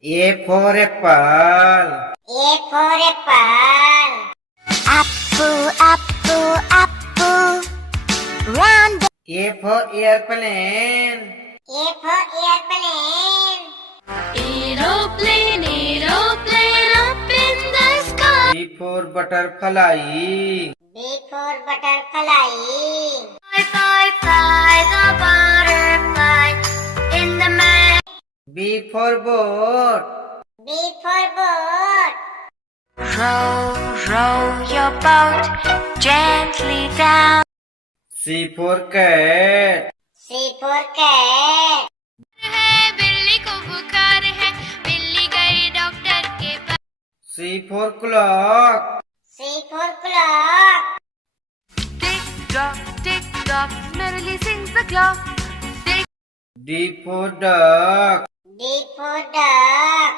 A for apple. A for apple. Apple, apple, apple. Round. A for airplane. A for airplane. Aeroplane, aeroplane up in the sky. B for butterfly. B for butterfly. Fly, fly, fly the butterfly in the man. B for boat. B for boat. Row, row your boat gently down. C for cat. C for cat. है बिल्ली को बुखार है, बिल्ली गई doctor के पास. C for clock. C for clock. Tick tock, merrily sings the clock. D for duck. D for duck.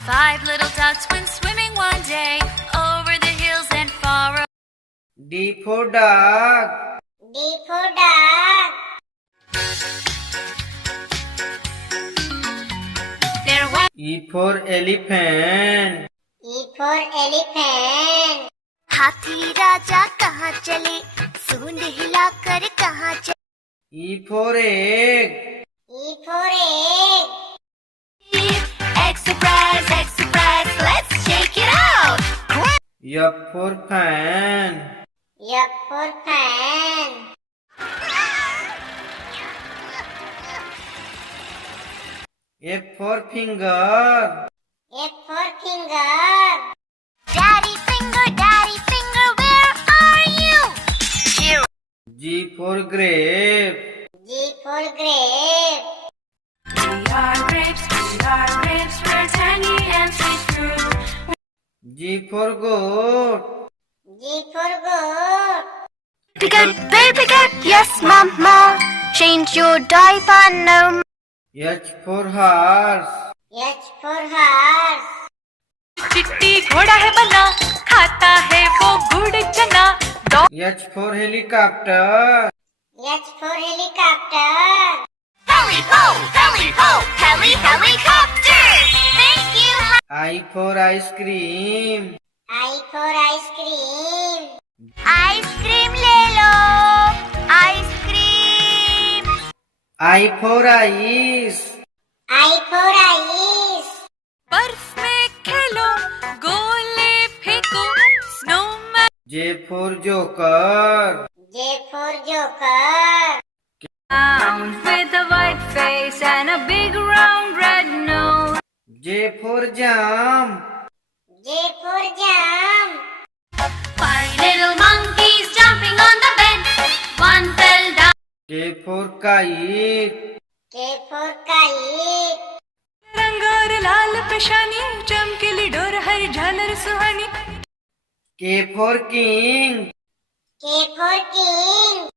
5 little ducks went swimming one day over the hills and far away. D for dog. D for duck. There was E for elephant. E for elephant. हाथी राजा कहाँ चले, सूंड हिलाकर कहाँ चले. E for egg. E for egg. Egg surprise, let's shake it out. F for fan. F for fan. F for finger. F for finger. Daddy finger, where are you? Here. G for grape. G for grape. We are grapes, we're tangy and sweet fruit. G for goat. G for goat. Baby cat, yes mama. Change your diaper no. H for horse. H for horse. चिट्टी घोड़ा है बना, खाता है वो गुड़ चना. H for helicopter. H for helicopter. Heli ho, helicopter. Thank you. I for ice cream. I for ice cream. Ice cream ले लो, ice cream. I for ice. I for ice. बर्फ में खेलो, गोले फेंको, snowman. J for joker. J for joker. With a white face and a big round red nose. J for jump. J for jump. 5 little monkeys jumping on the bed. One fell down. K for kite. K for kite. रंग और लाल पेशानी, चमकीली door हर झालर सुहानी. K for king. K for king.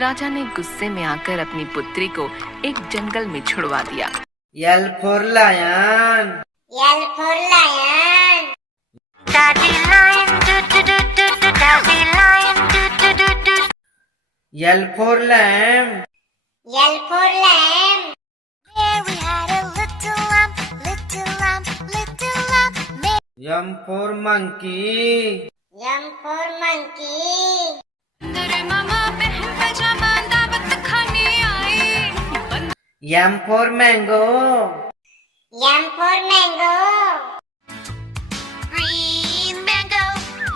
राजा ने गुस्से में आकर अपनी पुत्री को एक जंगल में छुड़वा दिया. L for lion. L for lion. Daddy lion, daddy lion, L for lamb. L for lamb. There we had a little lamb, little lamb, little lamb. M for monkey. M for monkey. मेरे मामा बहन पजामा दावत खाने आई. M for mango. M for mango. Green mango,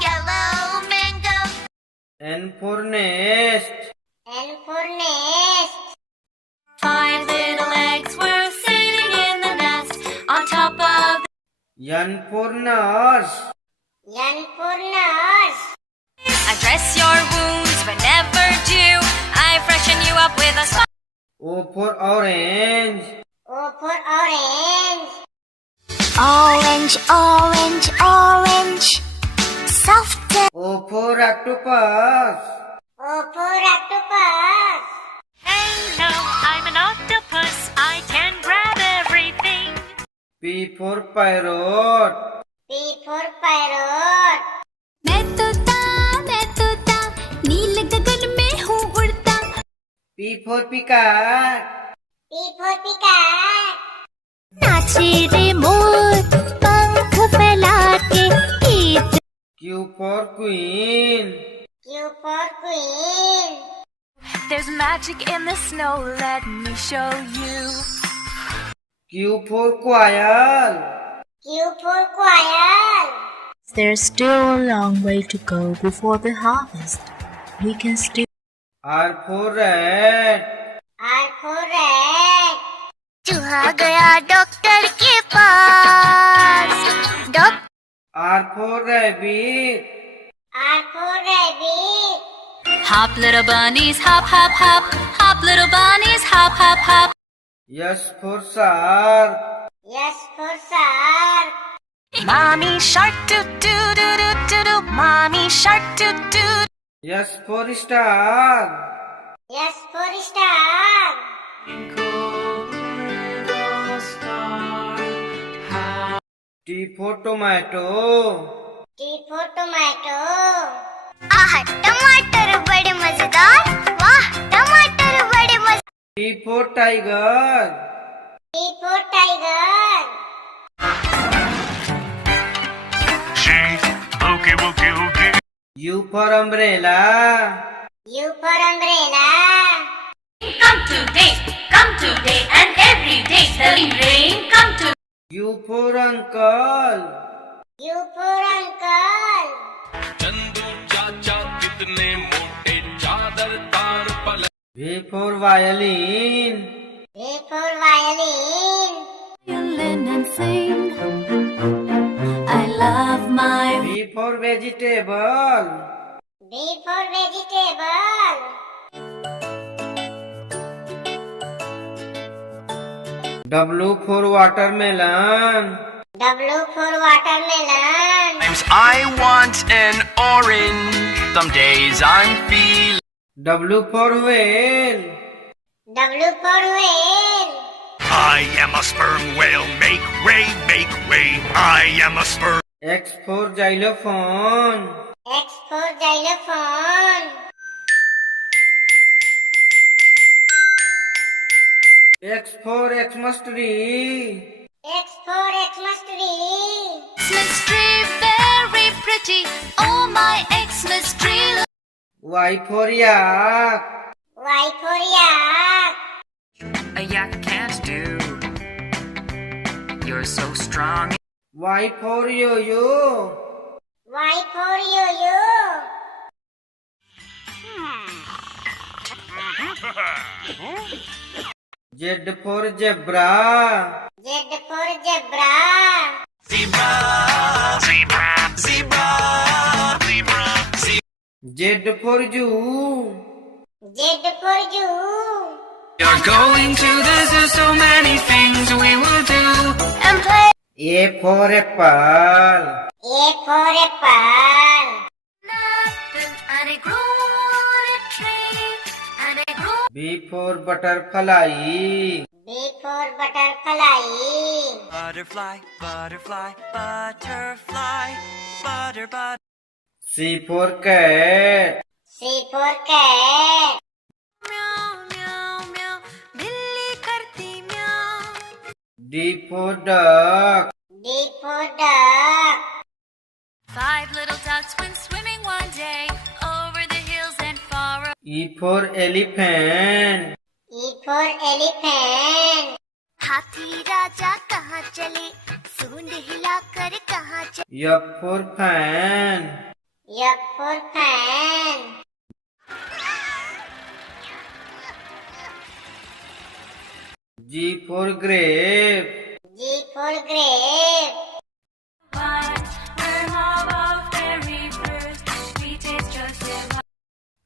yellow mango. N for nest. N for nest. 5 little eggs were sitting in the nest on top of. N for nurse. N for nurse. I dress your wounds whenever due. I freshen you up with a smile. O for orange. O for orange. Orange, orange, orange. Soft. O for octopus. O for octopus. Hello, I'm an octopus. I can grab everything. P for parrot. P for parrot. मैं तोता, नील गगन में हूँ उड़ता. P for peacock. P for peacock. नाच नाचे रे मोर पंख फैला के गीत Q for queen. Q for queen. There's magic in the snow, let me show you. Q for quail. Q for quail. There's still a long way to go before the harvest. We can still R for rat. R for rat. चूहा गया doctor के पास doctor R for rabbit. R for rabbit. Hop little bunnies, hop hop hop. Hop little bunnies, hop hop hop. S for shark. S for shark. Mommy shark doo doo doo doo doo doo. Mommy shark doo doo. S for star. S for star. T for tomato. T for tomato. आह टमाटर बड़े मजेदार वाह टमाटर बड़े मजेदार T for tiger. T for tiger. Oogie woogie oogie. U for umbrella. U for umbrella. Come today, and every day the rain come to. U for uncle. U for uncle. Chandu चाचा कितने मोटे चादर तार पल V for violin. V for violin. Violin and sing. I love my. V for vegetable. V for vegetable. W for watermelon. W for watermelon. I want an orange. Some days I'm feeling. W for whale. W for whale. I am a sperm whale. Make way, make way. I am a sperm. X for xylophone. X for xylophone. X for Xmas tree. X for Xmas tree. Xmas tree very pretty. Oh my Xmas tree. Y for yak. Y for yak. A yak can't do. You're so strong. Y for yo-yo. Y for yo-yo. Z for zebra. Z for zebra. Zebra, zebra, zebra, zebra, zebra. Z for zoo. Z for zoo. You're going to the zoo, so many things we will do. And play. A for apple. A for apple. And I grew on a tree. And I grew. B for butterfly. B for butterfly. Butterfly, butterfly, butterfly, butter. C for cat. C for cat. Meow meow meow. बिल्ली करती meow. D for duck. D for duck. 5 little ducks went swimming one day over the hills and far away. E for elephant. E for elephant. हाथी राजा कहाँ चले सूंड हिलाकर कहाँ चले F for fan. F for fan. G for grape. G for grape.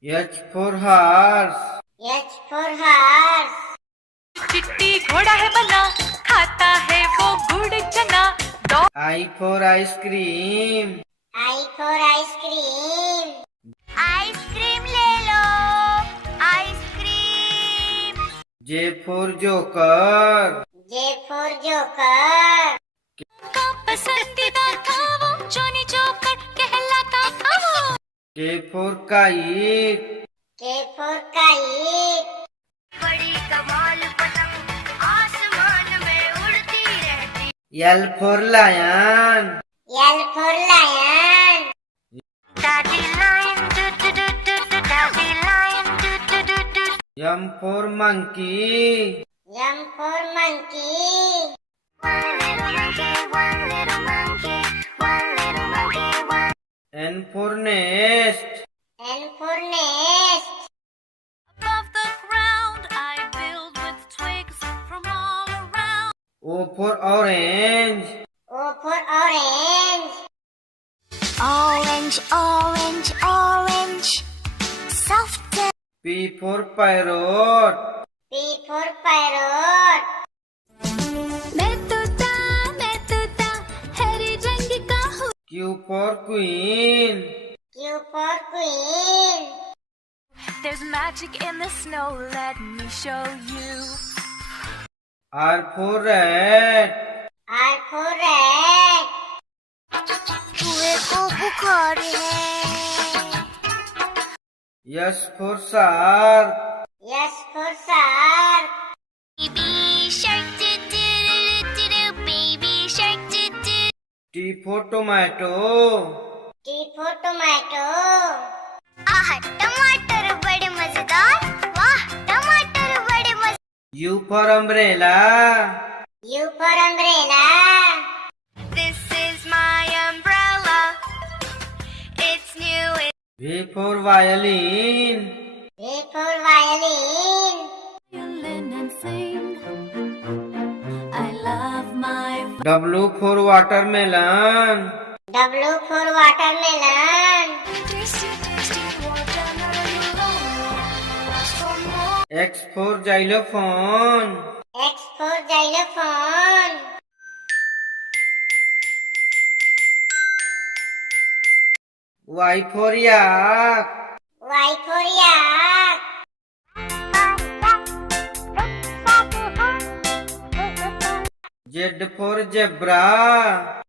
H for horse. H for horse. चिट्टी घोड़ा है बना खाता है वो गुड़ चना I for ice cream. I for ice cream. Ice cream ले लो ice cream. J for joker. J for joker. का पसंदीदा था वो जॉनी जोकर कहलाता था वो K for kite. K for kite. बड़ी कमाल पतंग आसमान में उड़ती रहती L for lion. L for lion. Daddy lion, do do do do do. Daddy lion, do do do do. M for monkey. M for monkey. One little monkey, one little monkey, one little monkey, one. N for nest. N for nest. Above the ground, I build with twigs from all around. O for orange. O for orange. Orange, orange, orange. Soft and P for parrot. P for parrot. मैं तोता हरे रंग का हूँ. Q for queen. Q for queen. There's magic in the snow, let me show you. R for rat. R for rat. चूहे को बुखार है. S for shark. S for shark. Baby shark, do do do do do. Baby shark, do do. T for tomato. T for tomato. आह, टमाटर बड़े मजेदार. वाह, टमाटर बड़े मजेदार. U for umbrella. U for umbrella. This is my umbrella. It's new. V for violin. V for violin. Violin and sing. I love my. W for watermelon. W for watermelon. Tasty, tasty watermelon. For more. X for xylophone. X for xylophone. Y for yak. Y for yak. Z for zebra.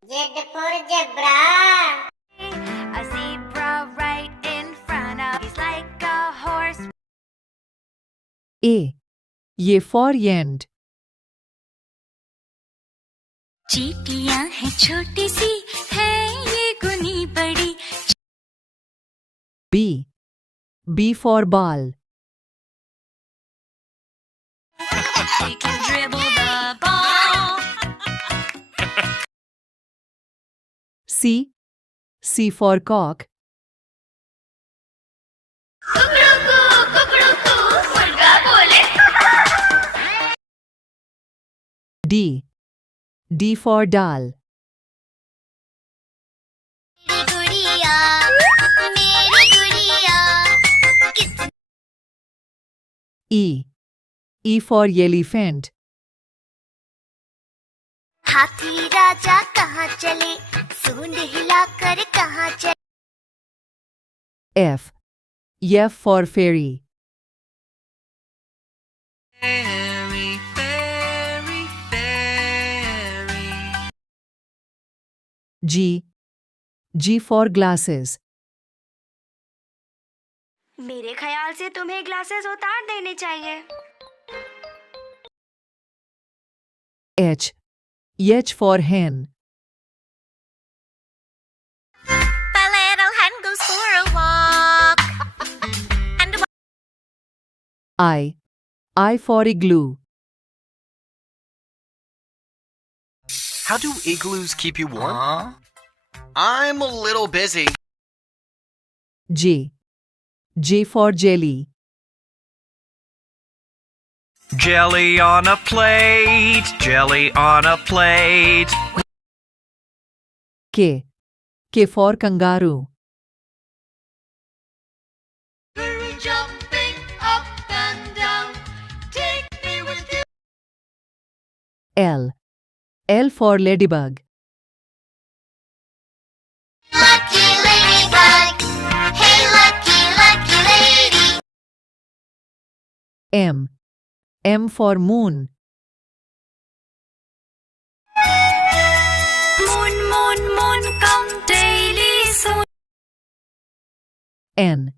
Z for zebra. A zebra right in front of. He's like a horse. A. ये for end. चींटियां हैं छोटी सी है ये गुनी बड़ी. B. B for ball. We can dribble the ball. C. C for cock. मुर्गा बोले. D. D for doll. मेरी गुड़िया. E. E for elephant. हाथी राजा कहाँ चले, सूंड हिलाकर कहाँ चले. F. F for fairy. Fairy, fairy, fairy. G. G for glasses. मेरे ख्याल से तुम्हें ग्लासेस उतार देने चाहिए. H. H for hen. My little hen goes for a walk. And I. I for igloo. How do igloos keep you warm? I'm a little busy. J. J for jelly. Jelly on a plate, jelly on a plate. K. K for kangaroo. Jumping up and down. Take me with you. L. L for ladybug. lucky ladybug. Hey, lucky, lucky lady. M. M for moon. Moon, moon, moon, come daily soon. N.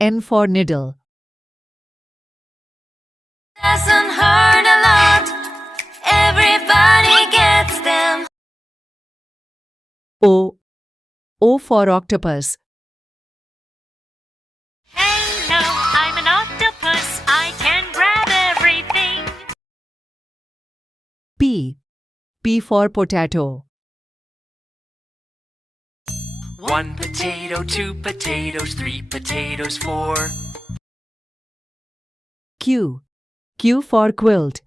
N for needle. Doesn't hurt a lot. Everybody nobody gets them. O. O for octopus. Hello, I'm an octopus. I can grab everything. P. P for potato. One potato, two potatoes, three potatoes, four. Q. Q for quilt.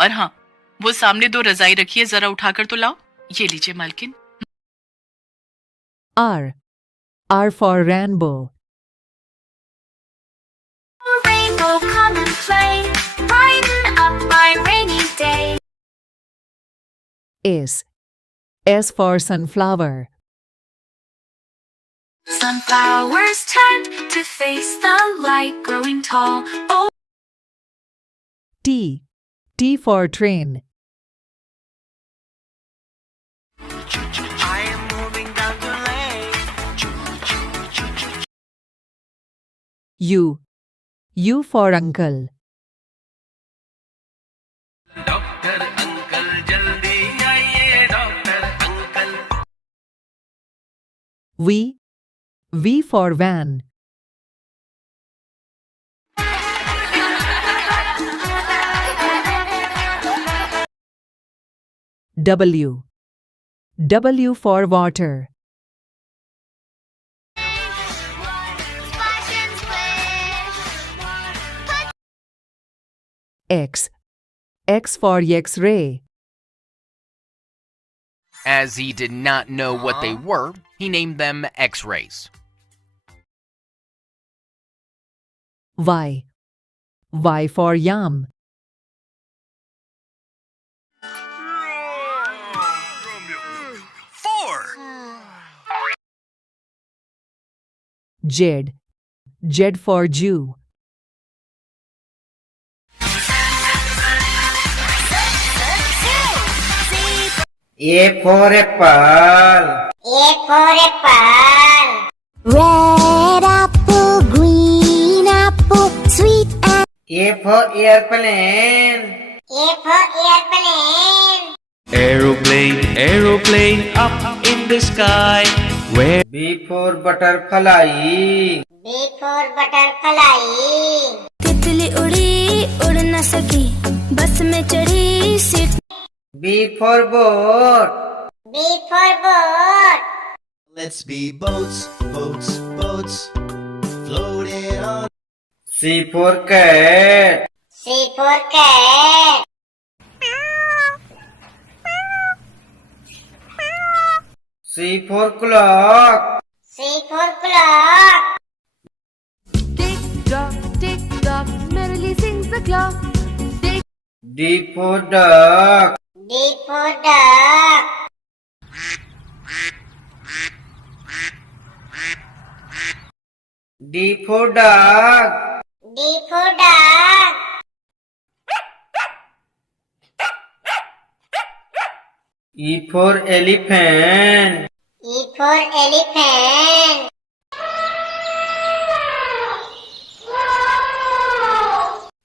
और हाँ, वो सामने 2 रजाई रखी है, जरा उठाकर तो लाओ। ये लीजिए मालकिन। R. R for rainbow. Rainbow, come and play. Brighten up my rainy day. S. S for sunflower. Sunflowers tend to face the light, growing tall. Oh, T. T for train. I am moving down the lane. U. U for uncle. Doctor uncle, jaldi आइए doctor uncle. V. V for van. W. W for water. Splash and splish. X. X for X-ray. As he did not know what they were, he named them X-rays. Y. Y for yam. Four. Z. Z for Jew. A for apple. A for apple. Red apple, green apple, sweet apple. A for airplane. A for airplane. Aeroplane, aeroplane up in the sky. Where B for butterfly. B for butterfly. तितली उड़ी उड़ न सकी, बस में चढ़ी seat. B for boat. B for boat. Let's be boats, boats, boats, floating on. C for cat. C for cat. C for clock. C for clock. Tick tock, merrily sings the clock. D for duck. D for duck. D for dog. D for dog. E for elephant. E for elephant.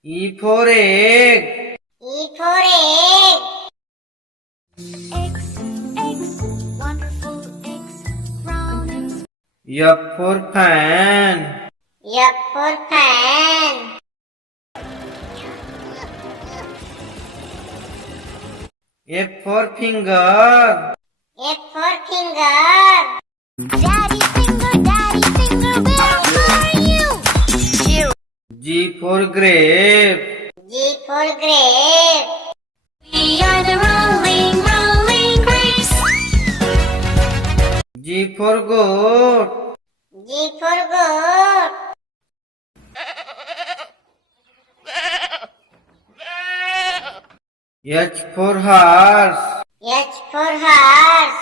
E for egg. E for egg. Eggs, eggs, wonderful eggs, round and F for fan. F for fan. F for finger. F for finger. Daddy finger, where are you? G for grape. G for grape. we are the rolling, rolling grapes. G for goat. G for goat. H for horse. H for horse.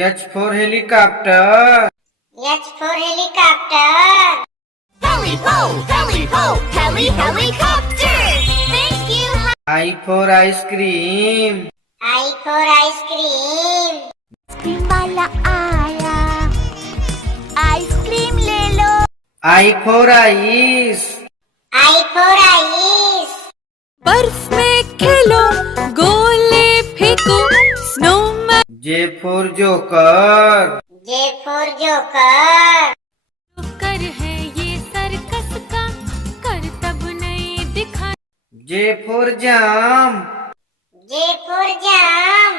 H for helicopter. H for helicopter. Helicopter. Thank you. I for ice cream. I for ice cream. Cream वाला आया. Ice cream ले लो. I for ice. I for ice. बर्फ में खेलो गोले फेंको snowman J for joker. J for joker. कर है ये सर्कस का कर तब नहीं दिखा J for jam. J for jam.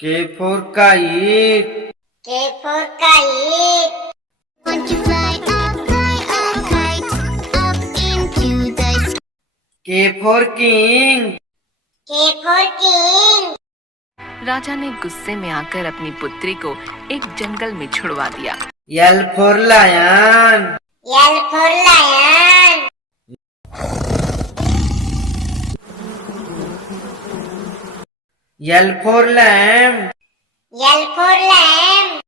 K for kite. K for kite. Want to fly up, kite, up into the sky. K for king. K for king. राजा ने गुस्से में आकर अपनी पुत्री को एक जंगल में छुड़वा दिया। L for lion. L for lion. L for lamb. L for lamb.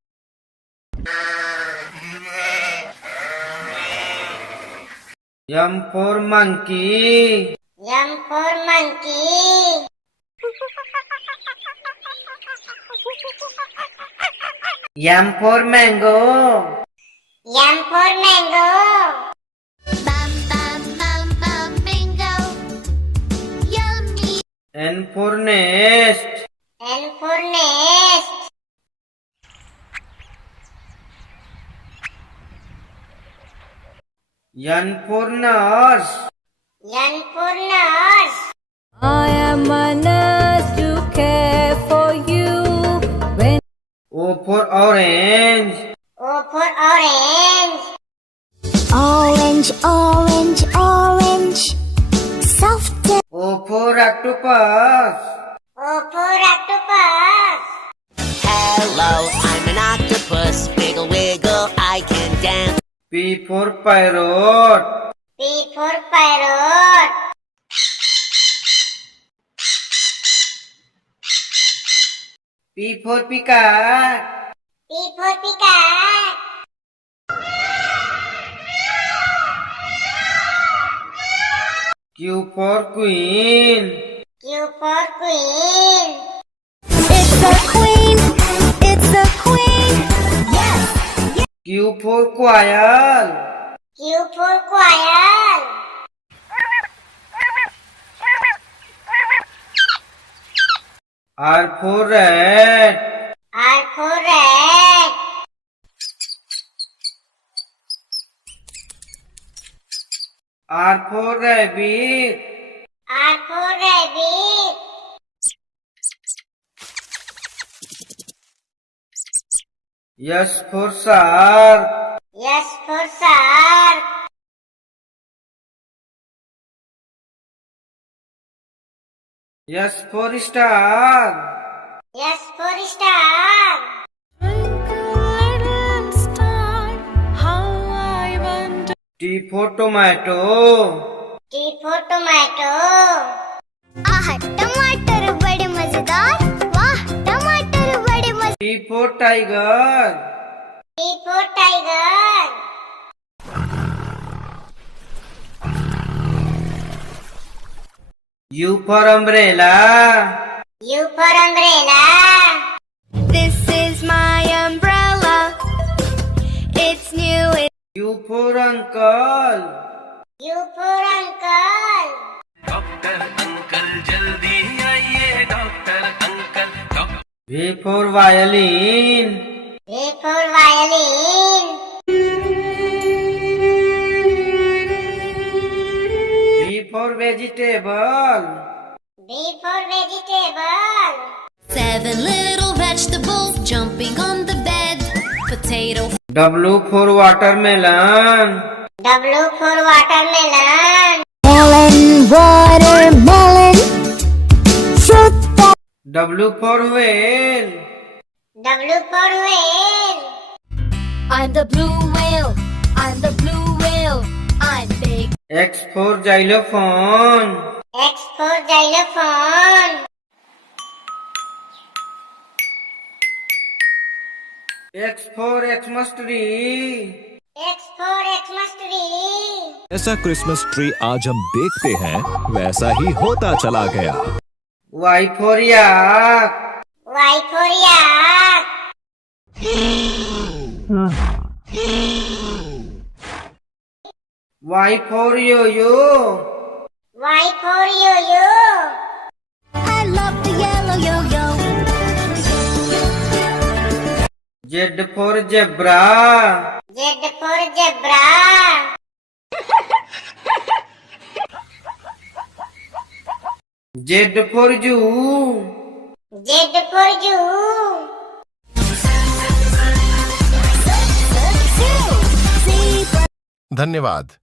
M for monkey. M for monkey. M for mango. M for mango. Bam bam bam bam mango. Yummy. N for nest. N for nest. N for nurse. N for nurse. I am a nurse to care for you when O for orange. O for orange. Orange, orange, orange. Soft. O for octopus. O for octopus. Hello, I'm an octopus. Wiggle, wiggle, I can dance. P for parrot. P for parrot. P for peacock. P for peacock. Q for queen. Q for queen. It's a queen. It's a queen. Yes. Q for quail. Q for quail. R for rat. R for rat. R for rabbit. R for rabbit. S for shark. S for shark. S for star. S for star. little star how I wonder T for tomato. T for tomato. आह टमाटर बड़े मजेदार वाह टमाटर बड़े मजेदार T for tiger. T for tiger. U for umbrella. U for umbrella. this is my umbrella it's new U for uncle. U for uncle. V for violin. V for violin. V for vegetable. V for vegetable. 7 little vegetables jumping on the bed. Potato. W for watermelon. W for watermelon. Melon, watermelon. Fruit. W for whale. W for whale. I'm the blue whale. I'm the blue whale. I'm big. X for xylophone. X for xylophone. X for Xmas tree. X for Xmas tree. ऐसा Christmas tree आज हम देखते हैं वैसा ही होता चला गया। Y for yak. Y for yak. Y for yo-yo. Y for yo-yo. I love the yellow yo-yo. Z for zebra. Z for zebra. Z for zoo. Z for zoo. धन्यवाद।